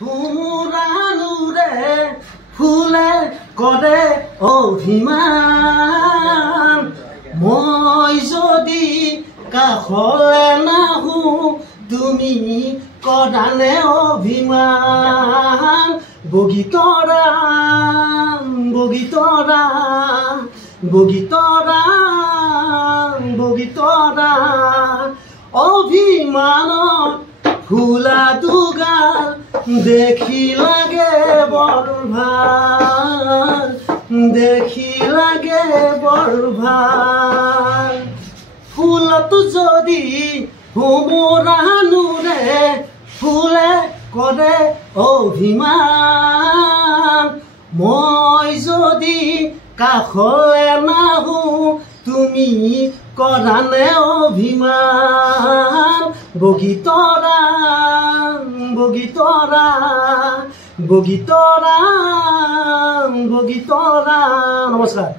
ফুৰানুৰে ফুলে কৰে অভিমান মই যদি কাষলে নাহো তুমি কৰানে অভিমান বগীতৰা বগীতৰা বগীতৰা বগীতৰা অভিমানত ফুলা দুগাল দেখি লাগে বৰ ভাল দেখি লাগে বৰ ভাল ফুলতো যদি ভোমৰানুৰে ফুলে কৰে অভিমান মই যদি কাষলে নাহো তুমি কৰানে অভিমান বগীতৰা বগীতৰা বগীতৰা বগীতৰা নমস্কাৰ।